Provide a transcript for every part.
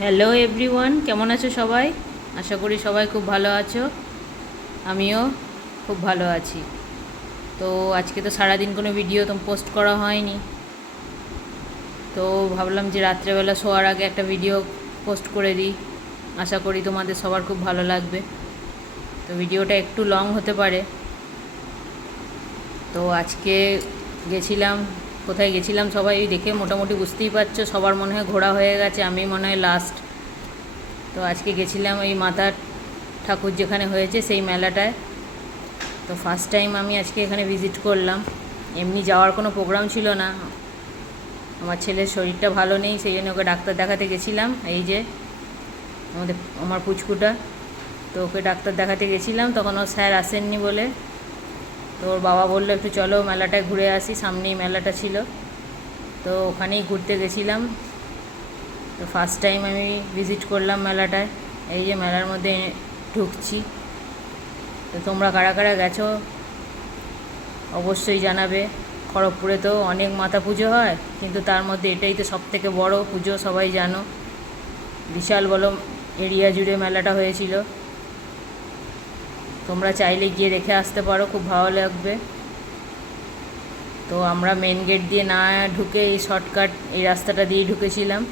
Hello everyone, কেমন আছো সবাই? আশা করি সবাই খুব ভালো আছো। আমিও খুব ভালো আছি। তো আজকে তো সারাদিন কোনো ভিডিও তো পোস্ট করা হয়নি, তো ভাবলাম যে রাত্রেবেলা শোয়ার আগে একটা ভিডিও পোস্ট করে দিই। আশা করি তোমাদের সবার খুব ভালো লাগবে। তো ভিডিওটা একটু লং হতে পারে। তো আজকে গেছিলাম, কোথায় গেছিলাম সবাই দেখে মোটামুটি বুঝতেই পারছো, সবার মনে হয় ঘোরা হয়ে গেছে, আমি মনে হয় লাস্ট। তো আজকে গেছিলাম এই মাতার ঠাকুর যেখানে হয়েছে সেই মেলাটায়। তো ফার্স্ট টাইম আমি আজকে এখানে ভিজিট করলাম। এমনি যাওয়ার কোনো প্রোগ্রাম ছিল না, আমার ছেলের শরীরটা ভালো নেই, সেই জন্য ওকে ডাক্তার দেখাতে গেছিলাম। এই যে আমার পুচকুটা, তো ওকে ডাক্তার দেখাতে গেছিলাম, তখন ওর স্যার আসেননি বলে তো ওর বাবা বললো একটু চলো মেলাটায় ঘুরে আসি, সামনেই মেলাটা ছিল, তো ওখানেই ঘুরতে গেছিলাম। তো ফার্স্ট টাইম আমি ভিজিট করলাম মেলাটায়। এই যে মেলার মধ্যে ঢুকছি। তো তোমরা কারা কারা গেছো অবশ্যই জানাবে। খড়গপুরে তো অনেক মাতা পুজো হয়, কিন্তু তার মধ্যে এটাই তো সবথেকে বড় পুজো, সবাই জানো। বিশাল বড় এরিয়া জুড়ে মেলাটা হয়েছিল। তোমরা চাইলে গিয়ে দেখে আসতে পারো, খুব ভালো লাগবে। তো আমরা মেন গেট দিয়ে না ঢুকে এই শর্টকাট এই রাস্তাটা দিয়েই ঢুকেছিলাম।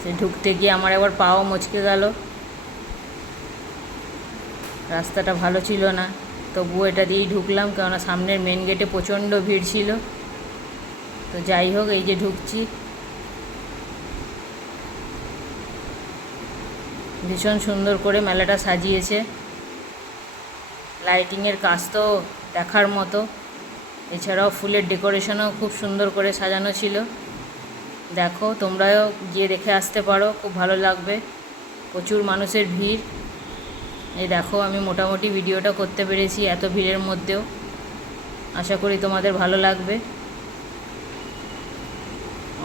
সে ঢুকতে গিয়ে আমার একবার পাও মচকে গেল, রাস্তাটা ভালো ছিল না, তবুও এটা দিয়েই ঢুকলাম, কেননা সামনের মেন গেটে প্রচণ্ড ভিড় ছিল। তো যাই হোক, এই যে ঢুকছি। ভীষণ সুন্দর করে মেলাটা সাজিয়েছে, লাইটিংয়ের কাজ তো দেখার মতো, এছাড়াও ফুলের ডেকোরেশনও খুব সুন্দর করে সাজানো ছিল। দেখো, তোমরাও গিয়ে দেখে আসতে পারো, খুব ভালো লাগবে। প্রচুর মানুষের ভিড়। এই দেখো, আমি মোটামুটি ভিডিওটা করতে পেরেছি এত ভিড়ের মধ্যেও। আশা করি তোমাদের ভালো লাগবে।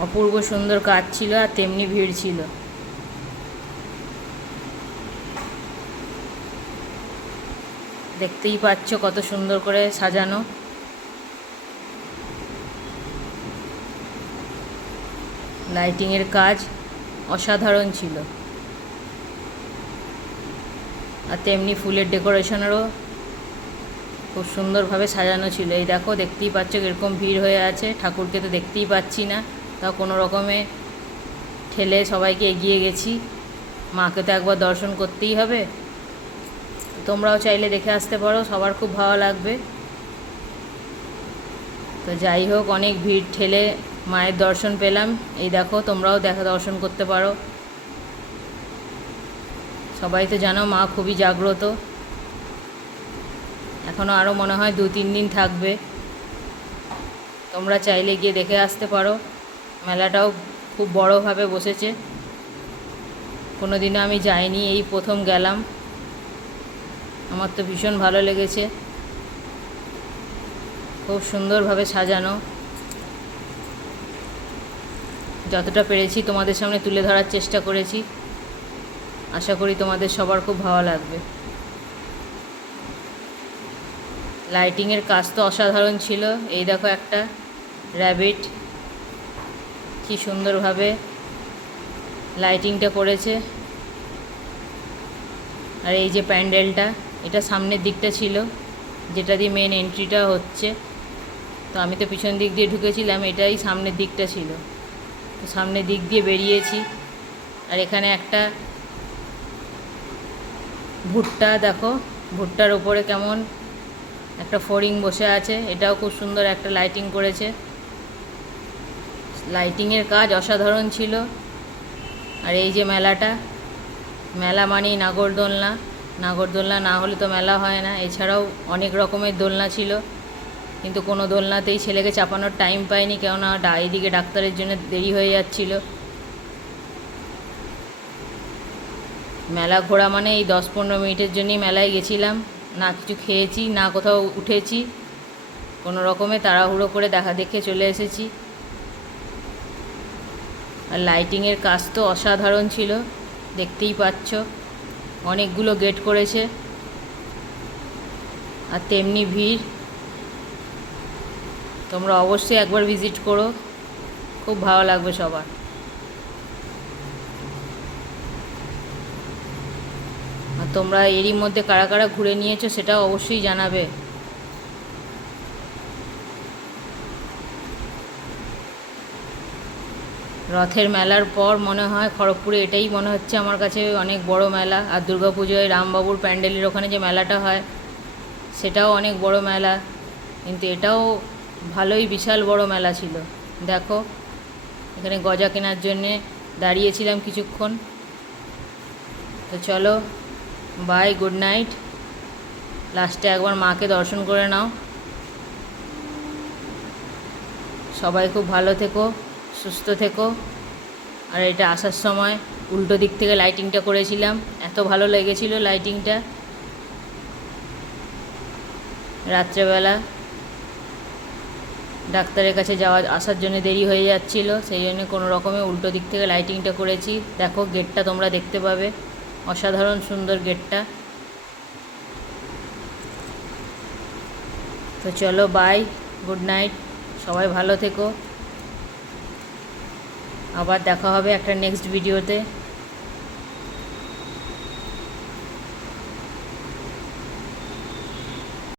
অপূর্ব সুন্দর কাজ ছিল, আর তেমনি ভিড় ছিল। দেখতেই পাচ্ছ কত সুন্দর করে সাজানো। লাইটিংয়ের কাজ অসাধারণ ছিল, আর তেমনি ফুলের ডেকোরেশনেরও খুব সুন্দরভাবে সাজানো ছিল। এই দেখো, দেখতেই পাচ্ছ কীরকম ভিড় হয়ে আছে। ঠাকুরকে তো দেখতেই পাচ্ছি না, তাও কোনো রকমে ঠেলে সবাইকে এগিয়ে গেছি। মাকে তো একবার দর্শন করতেই হবে। তোমরাও চাইলে দেখে আসতে পারো, সবার খুব ভালো লাগবে। তো যাই হোক, অনেক ভিড় ঠেলে মায়ের দর্শন পেলাম। এই দেখো, তোমরাও দর্শন করতে পারো। সবাই তো জানো মা খুবই জাগ্রত, এখনও আরও মনে হয় 2-3 দিন থাকবে। তোমরা চাইলে গিয়ে দেখে আসতে পারো। মেলাটাও খুব বড়োভাবে বসেছে, কোনো দিনও আমি যাইনি, এই প্রথম গেলাম। আমার তো ভীষণ ভালো লেগেছে, খুব সুন্দরভাবে সাজানো। যতটা পেরেছি তোমাদের সামনে তুলে ধরার চেষ্টা করেছি। আশা করি তোমাদের সবার খুব ভালো লাগবে। লাইটিংয়ের কাজ তো অসাধারণ ছিল। এই দেখো, একটা র্যাবিট, কি সুন্দরভাবে লাইটিংটা করেছে। আর এই যে প্যান্ডেলটা, এটা সামনের দিকটা ছিল, যেটা দিয়ে মেন এন্ট্রিটা হচ্ছে। তো আমি তো পিছন দিক দিয়ে ঢুকেছিলাম, এটাই সামনের দিকটা ছিল। তো সামনের দিক দিয়ে বেরিয়েছি। আর এখানে একটা ভুট্টা দেখো, ভুট্টার ওপরে কেমন একটা ফড়িং বসে আছে, এটাও খুব সুন্দর একটা লাইটিং করেছে। লাইটিংয়ের কাজ অসাধারণ ছিল। আর এই যে মেলাটা, মেলা মানেই নাগরদোলনা, নাগরদোলনা না হলে তো মেলা হয় না। এছাড়াও অনেক রকমের দোলনা ছিল, কিন্তু কোনো দোলনাতেই ছেলেকে চাপানোর টাইম পাইনি, কেননা এইদিকে ডাক্তারের জন্য দেরি হয়ে যাচ্ছিল। মেলা ঘোরা মানে এই 10-15 মিনিটের জন্যই মেলায় গেছিলাম, না কিছু খেয়েছি না কোথাও উঠেছি, কোনো রকমে তাড়াহুড়ো করে দেখে চলে এসেছি। আর লাইটিংয়ের কাজ তো অসাধারণ ছিল, দেখতেই পাচ্ছ। অনেকগুলো গেট করেছে, আর তেমনি ভিড়। তোমরা অবশ্যই একবার ভিজিট করো, খুব ভালো লাগবে সবার। তোমরা এরই মধ্যে কারা কারা ঘুরে নিয়েছো সেটাও অবশ্যই জানাবে। রথের মেলার পর মনে হয় খড়গপুরে এটাই মনে হচ্ছে আমার কাছে অনেক বড় মেলা। আর দুর্গাপুজোয় রামবাবুর প্যান্ডেলের ওখানে যে মেলাটা হয় সেটাও অনেক বড় মেলা, কিন্তু এটাও ভালোই বিশাল বড় মেলা ছিল। দেখো এখানে গজা কেনার জন্যে দাঁড়িয়েছিলাম কিছুক্ষণ। তো চলো বাই, গুড নাইট। লাস্টে একবার মাকে দর্শন করে নাও। সবাই খুব ভালো থেকো, সুস্থ থেকো। আর এটা আসার সময় উল্টো দিক থেকে লাইটিংটা করেছিলাম, এত ভালো লেগেছিল লাইটিংটা। রাত্রেবেলা ডাক্তারের কাছে আসার জন্য দেরি হয়ে যাচ্ছিল, সেই জন্য কোনো রকমে উল্টো দিক থেকে লাইটিংটা করেছি। দেখো গেটটা তোমরা দেখতে পাবে, অসাধারণ সুন্দর গেটটা। তো চলো বাই, গুড নাইট, সবাই ভালো থেকো। আবার দেখা হবে একটা নেক্সট ভিডিওতে।